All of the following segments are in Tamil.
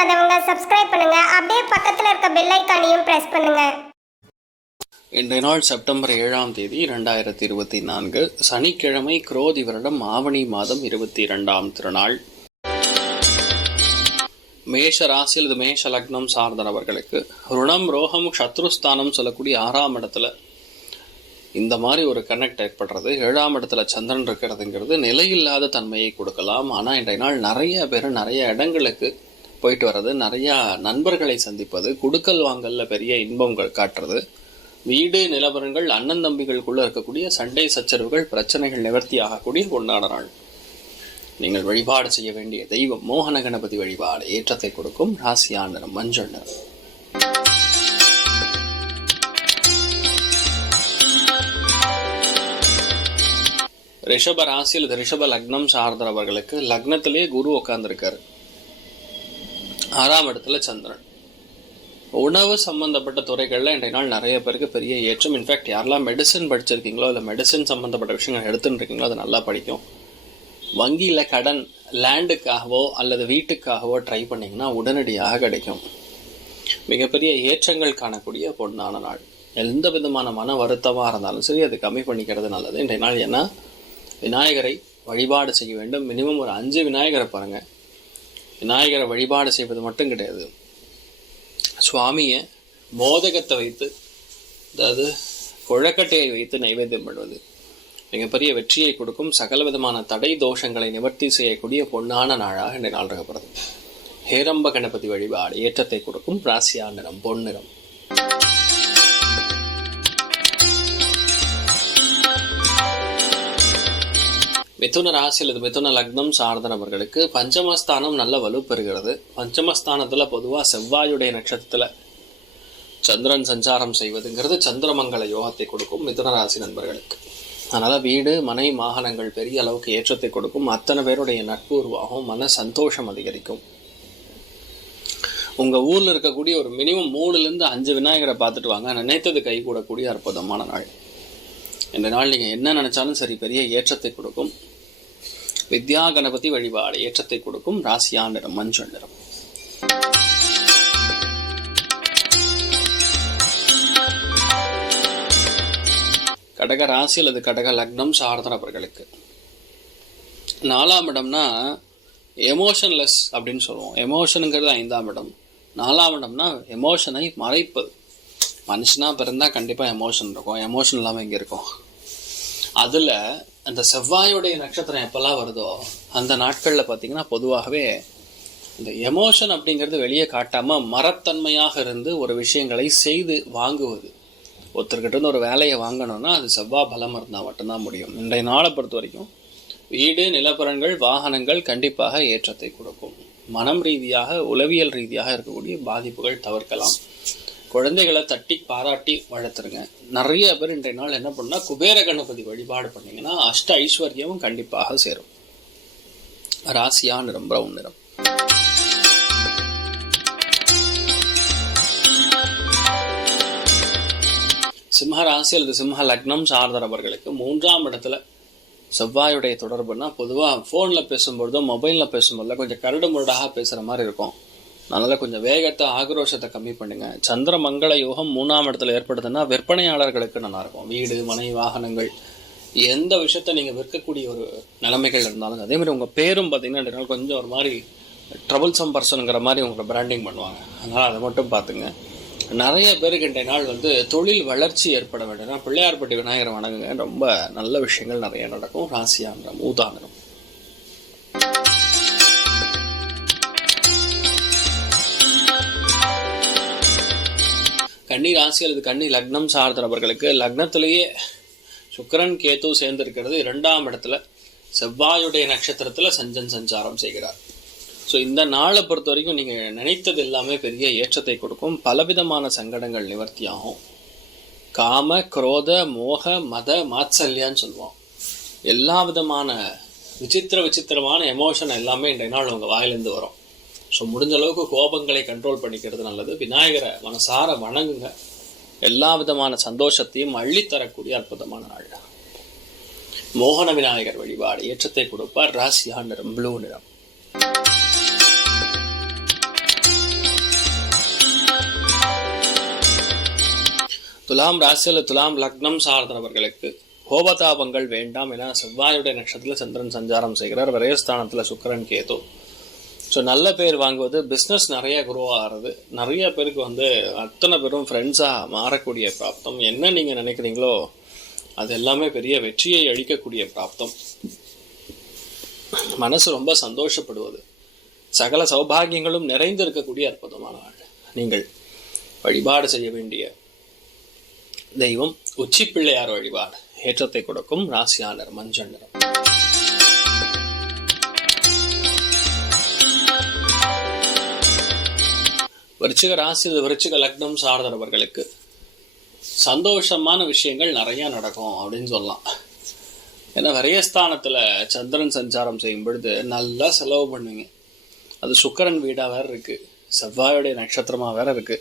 பண்ணாதவங்க சப்ஸ்கிரைப் பண்ணுங்க. அப்படியே பக்கத்துல இருக்க பெல் ஐகானையும் பிரஸ் பண்ணுங்க. இன்றைய நாள் செப்டம்பர் 7ஆம் தேதி 2024 சனிக்கிழமை, குரோதி வருடம் ஆவணி மாதம் 22ஆம் திருநாள். மேஷ ராசியில் இது மேஷ லக்னம் சார்ந்தவர்களுக்கு ருணம், ரோகம், சத்ருஸ்தானம் சொல்லக்கூடிய 6ஆம் இடத்துல இந்த மாதிரி ஒரு கனெக்ட் ஏற்படுறது. 7ஆம் இடத்துல சந்திரன் இருக்கிறதுங்கிறது நிலையில்லாத தன்மையை கொடுக்கலாம். ஆனால் இன்றைய நாள் நிறைய பேர் நிறைய இடங்களுக்கு போயிட்டு வர்றது, நிறையா நண்பர்களை சந்திப்பது, குடுக்கல் வாங்கல்ல பெரிய இன்பங்கள் காட்டுறது, வீடு நிலவரங்கள், அண்ணன் தம்பிகளுக்குள்ள இருக்கக்கூடிய சண்டை சச்சரவுகள், பிரச்சனைகள் நிவர்த்தி ஆகக்கூடிய ஒன்றான நாள். நீங்கள் வழிபாடு செய்ய வேண்டிய தெய்வம் மோகன கணபதி வழிபாடு ஏற்றத்தை கொடுக்கும். ராசியான நிறம் மஞ்சள் நிறம். ரிஷப ராசியில் இது ரிஷப லக்னம் சார்ந்தவர்களுக்கு லக்னத்திலே குரு உட்கார்ந்துருக்காரு. 6ஆம் இடத்துல சந்திரன். உணவு சம்பந்தப்பட்ட துறைகளில் இன்றைய நாள் நிறைய பேருக்கு பெரிய ஏற்றம். இன்ஃபேக்ட் யாரெல்லாம் மெடிசன் படிச்சிருக்கீங்களோ, இல்லை மெடிசன் சம்பந்தப்பட்ட விஷயங்கள் எடுத்துட்டு இருக்கீங்களோ அது நல்லா படிக்கும். வங்கியில் கடன், லேண்டுக்காகவோ அல்லது வீட்டுக்காகவோ ட்ரை பண்ணிங்கன்னா உடனடியாக கிடைக்கும். மிகப்பெரிய ஏற்றங்கள் காணக்கூடிய பொன்னான நாள். எந்த விதமான மன வருத்தமாக இருந்தாலும் சரி, அது கம்மி பண்ணிக்கிறது நல்லது இன்றைய நாள். ஏன்னா விநாயகரை வழிபாடு செய்ய வேண்டும். மினிமம் ஒரு 5 விநாயகரை பாருங்கள். விநாயகரை வழிபாடு செய்வது மட்டும் கிடையாது, சுவாமியை மோதகத்தை வைத்து, அதாவது குழக்கட்டையை வைத்து நைவேத்தியம் பண்ணுவது மிகப்பெரிய வெற்றியை கொடுக்கும். சகல விதமான தடை தோஷங்களை நிவர்த்தி செய்யக்கூடிய பொன்னான நாளாக இந்த நாள் இருக்கப்படுது. ஹேரம்ப கணபதி வழிபாடு ஏற்றத்தை கொடுக்கும். ராசியா நிறம் பொன்னிறம். மிதுன ராசியில் இது மிதுன லக்னம் சார்ந்தவர்களுக்கு பஞ்சமஸ்தானம் நல்ல வலு பெறுகிறது. பஞ்சமஸ்தானத்துல பொதுவாக செவ்வாயுடைய நட்சத்திரத்துல சந்திரன் சஞ்சாரம் செய்வதுங்கிறது சந்திரமங்கல யோகத்தை கொடுக்கும் மிதுன ராசி நண்பர்களுக்கு. அதனால வீடு, மனை, வாகனங்கள் பெரிய அளவுக்கு ஏற்றத்தை கொடுக்கும். அத்தனை பேருடைய நட்பு உருவாகும். மன சந்தோஷம் அதிகரிக்கும். உங்க ஊர்ல இருக்கக்கூடிய ஒரு மினிமம் 3லேருந்து 5 விநாயகரை பார்த்துட்டு வாங்க. நினைத்தது கைகூடக்கூடிய அற்புதமான நாள். இந்த நாள் நீங்க என்ன நினைச்சாலும் சரி பெரிய ஏற்றத்தை கொடுக்கும். வித்யா கணபதி வழிபாடு ஏற்றத்தை கொடுக்கும். ராசியா நிறம் மஞ்சள் நிறம். கடக ராசி அல்லது கடக லக்னம் சார்ந்தவர்களுக்கு 4ஆம் இடம்னா எமோஷன்லெஸ் அப்படின்னு சொல்லுவோம். எமோஷனுங்கிறது 5ஆம் இடம். 4ஆம் இடம்னா எமோஷனை மறைப்பது. மனுஷனா பிறந்தா கண்டிப்பா எமோஷன் இருக்கும். எமோஷன் இல்லாமல் இங்கே இருக்கும். அதில் அந்த செவ்வாயுடைய நட்சத்திரம் எப்பெல்லாம் வருதோ அந்த நாட்களில் பார்த்தீங்கன்னா பொதுவாகவே இந்த எமோஷன் அப்படிங்கிறது வெளியே காட்டாமல் மரத்தன்மையாக இருந்து ஒரு விஷயங்களை செய்து வாங்குவது. ஒருத்தர்கிட்ட இருந்து ஒரு வேலையை வாங்கணும்னா அது செவ்வாய் பலம் இருந்தால் மட்டும்தான் முடியும். இன்றைய நாளை பொறுத்த வரைக்கும் வீடு, நிலப்பரங்கள், வாகனங்கள் கண்டிப்பாக ஏற்றத்தை கொடுக்கும். மனம் ரீதியாக, உளவியல் ரீதியாக இருக்கக்கூடிய பாதிப்புகள் தவிர்க்கலாம். குழந்தைகளை தட்டி பாராட்டி வளர்த்துருங்க. நிறைய பேர் இன்றைய நாள் என்ன பண்ணா குபேர கணபதி வழிபாடு பண்ணீங்கன்னா அஷ்ட ஐஸ்வர்யமும் கண்டிப்பாக சேரும். ராசியா நிறம் பிரவுன் நிறம். சிம்ம ராசி அல்லது சிம்ம லக்னம் சார்ந்தவர்களுக்கு 3ஆம் இடத்துல செவ்வாயுடைய தொடர்புனா பொதுவாக ஃபோனில் பேசும்பொழுதோ மொபைலில் பேசும்போது கொஞ்சம் கரடு முரடாக பேசுகிற மாதிரி இருக்கும். அதனால கொஞ்சம் வேகத்தை, ஆக்ரோஷத்தை கம்மி பண்ணுங்க. சந்திர மங்கள யோகம் 3ஆம் இடத்துல ஏற்படுதுன்னா விற்பனையாளர்களுக்கு நல்லா இருக்கும். வீடு, மனை, வாகனங்கள், எந்த விஷயத்த நீங்கள் விற்கக்கூடிய ஒரு நிலைமைகள் இருந்தாலும் அதே மாதிரி உங்கள் பேரும் பார்த்தீங்கன்னா கொஞ்சம் ஒரு மாதிரி ட்ரபுள்சம் பர்சனுங்கிற மாதிரி உங்களை பிராண்டிங் பண்ணுவாங்க. அதனால் அதை மட்டும் பார்த்துங்க. நிறைய பேருக்கு இன்றைய நாள் தொழில் வளர்ச்சி ஏற்பட வேண்டும். பிள்ளையார்பட்டி விநாயகரை வணங்குங்க. ரொம்ப நல்ல விஷயங்கள் நிறைய நடக்கும். ராசியா நிறம் ஊதா நிறம். கன்னி ராசி அல்லது கன்னி லக்னம் சார்ந்தவர்களுக்கு லக்னத்திலேயே சுக்கிரன், கேது சேர்ந்திருக்கிறது. 2ஆம் இடத்துல செவ்வாயுடைய நட்சத்திரத்துல சஞ்சாரம் செய்கிறார். ஸோ இந்த நாளை பொறுத்த வரைக்கும் நீங்கள் நினைத்தது எல்லாமே பெரிய ஏற்றத்தை கொடுக்கும். பலவிதமான சங்கடங்கள் நிவர்த்தியாகும். காம, குரோத, மோக, மத, மாத்சல்யான்னு சொல்லுவோம். எல்லா விதமான விசித்திரமான எமோஷன் எல்லாமே இன்றைய நாள் உங்கள் வாயிலிருந்து வரும். ஸோ முடிஞ்ச அளவுக்கு கோபங்களை கண்ட்ரோல் பண்ணிக்கிறது நல்லது. விநாயகரை மனசார வணங்குங்க. எல்லா விதமான சந்தோஷத்தையும் அள்ளித்தரக்கூடிய அற்புதமான நாள். மோகன விநாயகர் வழிபாடு ஏற்றத்தை கொடுப்பார். ராசியா நிறம் ப்ளூ நிறம். துலாம் ராசியில் துலாம் லக்னம் சார்ந்தவர்களுக்கு கோபதாபங்கள் வேண்டாம். ஏன்னா செவ்வாயுடைய நட்சத்திரத்தில் சந்திரன் சஞ்சாரம் செய்கிறார். விரயஸ்தானத்தில் சுக்கிரன் கேது. ஸோ நல்ல பேர் வாங்குவது, பிஸ்னஸ் நிறைய குரோ ஆகிறது, நிறைய பேருக்கு அத்தனை பேரும் ஃப்ரெண்ட்ஸாக மாறக்கூடிய பிராப்தம். என்ன நீங்கள் நினைக்கிறீங்களோ அது எல்லாமே பெரிய வெற்றியை அளிக்கக்கூடிய பிராப்தம். மனசு ரொம்ப சந்தோஷப்படுவது, சகல சௌபாகியங்களும் நிறைந்து இருக்கக்கூடிய அற்புதமான நாள். நீங்கள் வழிபாடு செய்ய வேண்டிய தெய்வம் உச்சி பிள்ளையார் வழிபாடு. ஏற்றத்தை கொடுக்கும். ராசியா நிறம் மஞ்சள் நிறம். விருச்சிக ராசி, விருச்சிக லக்னம் சார்ந்தவர்களுக்கு சந்தோஷமான விஷயங்கள் நிறைய நடக்கும் அப்படின்னு சொல்லலாம். ஏன்னா விரயஸ்தானத்துல சந்திரன் சஞ்சாரம் செய்யும் பொழுது நல்லா செலவு பண்ணுவீங்க. அது சுக்கிரன் வீடா வேற இருக்கு, செவ்வாயுடைய நட்சத்திரமா வேற இருக்கு.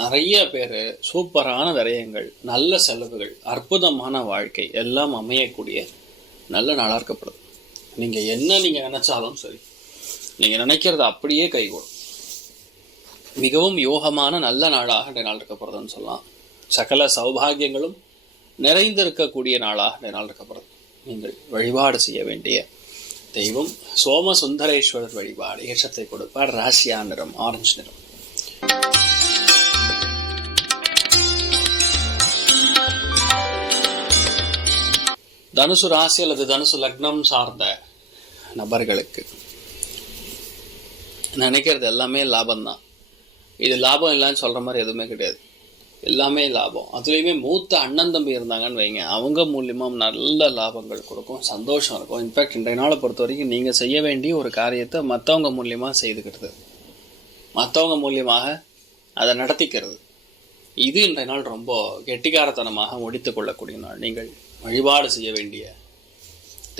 நிறைய பேர் சூப்பரான விரயங்கள், நல்ல செலவுகள், அற்புதமான வாழ்க்கை எல்லாம் அமையக்கூடிய நல்ல நாளாக இருக்கப்படுது. நீங்க நினைச்சாலும் சரி, நீங்க நினைக்கிறது அப்படியே கைகூடும். மிகவும் யோகமான நல்ல நாளாக இந்த நாள் இருக்கப்படுதுன்னு சொல்லலாம். சகல சௌபாகியங்களும் நிறைந்திருக்கக்கூடிய நாளாக இந்த நாள் இருக்கப்படுது. நீங்கள் வழிபாடு செய்ய வேண்டிய தெய்வம் சோமசுந்தரேஸ்வரர் வழிபாடு. ஏற்றத்தை கொடுப்பார். ராசியா நிறம் ஆரஞ்சு நிறம். தனுசு ராசி அல்லது தனுசு லக்னம் சார்ந்த நபர்களுக்கு நினைக்கிறது எல்லாமே லாபம்தான். இது லாபம் இல்லைன்னு சொல்ற மாதிரி எதுவுமே கிடையாது, எல்லாமே லாபம். அதுலேயுமே மூத்த அண்ணன் தம்பி இருந்தாங்கன்னு வைங்க, அவங்க மூலியமா நல்ல லாபங்கள் கொடுக்கும், சந்தோஷம் இருக்கும். இன்ஃபேக்ட் இன்றைய நாளை பொறுத்த வரைக்கும் நீங்கள் செய்ய வேண்டிய ஒரு காரியத்தை மற்றவங்க மூலியமாக செய்துக்கிறது, மற்றவங்க மூலியமாக அதை நடத்திக்கிறது, இது இன்றைய நாள் ரொம்ப கெட்டிக்காரத்தனமாக முடித்து கொள்ளக்கூடிய நாள். நீங்கள் வழிபாடு செய்ய வேண்டிய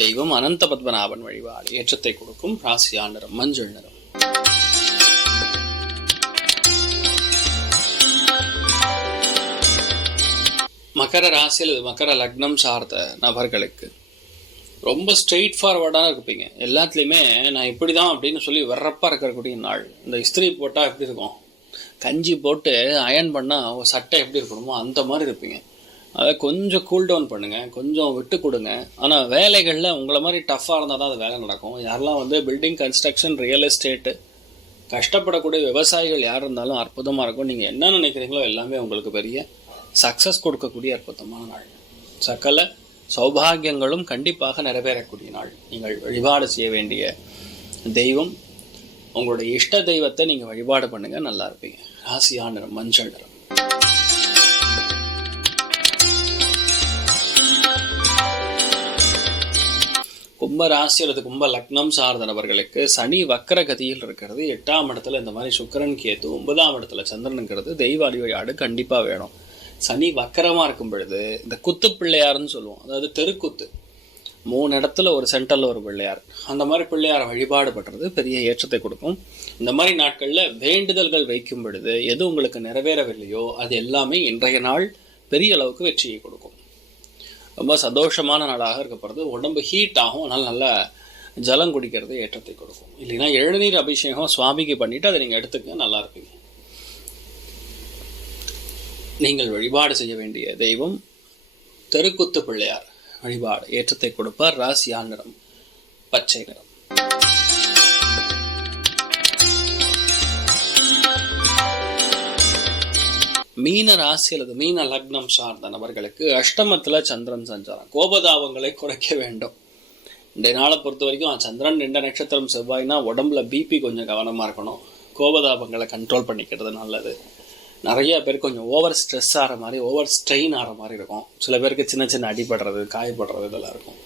தெய்வம் அனந்த பத்மநாபன் வழிபாடு. ஏற்றத்தை கொடுக்கும். ராசியா நிறம் மஞ்சள் நிறம். மகர ராசியில் மகர லக்னம் சார்ந்த நபர்களுக்கு ரொம்ப ஸ்ட்ரெயிட் ஃபார்வர்டாக இருப்பீங்க. எல்லாத்துலேயுமே நான் இப்படி தான் அப்படின்னு சொல்லி வர்றப்பா இருக்கக்கூடிய நாள். இந்த இஸ்திரி போட்டால் எப்படி இருக்கும், கஞ்சி போட்டு அயன் பண்ணால் ஒரு சட்டை எப்படி இருக்கணுமோ அந்த மாதிரி இருப்பீங்க. அதை கொஞ்சம் கூல் டவுன் பண்ணுங்கள், கொஞ்சம் விட்டு கொடுங்க. ஆனால் வேலைகளில் உங்களை மாதிரி டஃப்பாக இருந்தால் தான் அது வேலை நடக்கும். யாரெல்லாம் பில்டிங், கன்ஸ்ட்ரக்ஷன், ரியல் எஸ்டேட்டு கஷ்டப்படக்கூடிய விவசாயிகள் யார் இருந்தாலும் அற்புதமாக இருக்கும். நீங்கள் என்ன நினைக்கிறீங்களோ எல்லாமே உங்களுக்கு பெரிய சக்ஸஸ் கொடுக்கக்கூடிய அற்புதமான நாள். சகல சௌபாகியங்களும் கண்டிப்பாக நிறைவேறக்கூடிய நாள். நீங்கள் வழிபாடு செய்ய வேண்டிய தெய்வம், உங்களுடைய இஷ்ட தெய்வத்தை நீங்கள் வழிபாடு பண்ணுங்க, நல்லா இருப்பீங்க. ராசியா நிறம் மஞ்சள் நிறம். கும்ப ராசி அல்லது கும்ப லக்னம் சார்ந்த நபர்களுக்கு சனி வக்கரகதியில் இருக்கிறது. 8ஆம் இடத்துல இந்த மாதிரி சுக்கிரன் கேது, 9ஆம் இடத்துல சந்திரனுங்கிறது தெய்வ வழிபாடு கண்டிப்பாக வேணும். சனி வக்கரமாக இருக்கும் பொழுது இந்த குத்து பிள்ளையார்னு சொல்லுவோம், அதாவது தெருக்குத்து, 3 இடத்துல ஒரு சென்டரில் ஒரு பிள்ளையார், அந்த மாதிரி பிள்ளையாரை வழிபாடு பண்ணுறது பெரிய ஏற்றத்தை கொடுக்கும். இந்த மாதிரி நாட்களில் வேண்டுதல்கள் வைக்கும் பொழுது எது உங்களுக்கு நிறைவேறவில்லையோ அது எல்லாமே இன்றைய நாள் பெரிய அளவுக்கு வெற்றியை கொடுக்கும். ரொம்ப சந்தோஷமான நாளாக இருக்கப்படுறது. உடம்பு ஹீட் ஆகும், அதனால் நல்லா ஜலம் குடிக்கிறது ஏற்றத்தை கொடுக்கும். இல்லைன்னா இளநீர் அபிஷேகம் சுவாமிக்கு பண்ணிட்டு அதை நீங்கள் எடுத்துக்க, நல்லா இருப்பீங்க. நீங்கள் வழிபாடு செய்ய வேண்டிய தெய்வம் தெருக்குத்து பிள்ளையார் வழிபாடு. ஏற்றத்தை கொடுப்பார். ராசியா நிறம் பச்சை நிறம். மீன ராசி அல்லது மீன லக்னம் சார்ந்த நபர்களுக்கு அஷ்டமத்துல சந்திரன் சஞ்சாரம். கோபதாபங்களை குறைக்க வேண்டும். இன்றைய நாளை பொறுத்த வரைக்கும் சந்திரன் 2 நட்சத்திரம் செவ்வாய்னா உடம்புல பிபி கொஞ்சம் கவனமா இருக்கணும். கோபதாபங்களை கண்ட்ரோல் பண்ணிக்கிறது நல்லது. நிறைய பேருக்கு கொஞ்சம் ஓவர் ஸ்ட்ரெஸ் ஆகிற மாதிரி, ஓவர் ஸ்ட்ரெயின் ஆகிற மாதிரி இருக்கும். சில பேருக்கு சின்ன சின்ன அடிபடுறது, காயப்படுறது இதெல்லாம் இருக்கும்.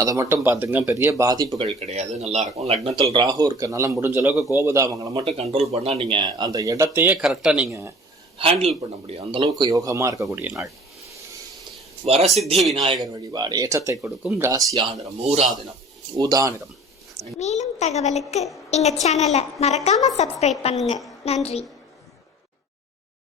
அதை மட்டும் பார்த்துங்க, பெரிய பாதிப்புகள் கிடையாது, நல்லா இருக்கும். லக்னத்தில் ராகு இருக்கிறதுனால முடிஞ்ச அளவுக்கு கோபதாபங்களை மட்டும் கண்ட்ரோல் பண்ணால் நீங்கள் அந்த இடத்தையே கரெக்டாக நீங்கள் ஹேண்டில் பண்ண முடியும். அந்த அளவுக்கு யோகமாக இருக்கக்கூடிய நாள். வரசித்தி விநாயகர் வழிபாடு ஏற்றத்தை கொடுக்கும். ராசியா நிறம் ஊதா நிறம். மேலும் தகவலுக்கு எங்க சேனலை மறக்காம சப்ஸ்கிரைப் பண்ணுங்க. நன்றி.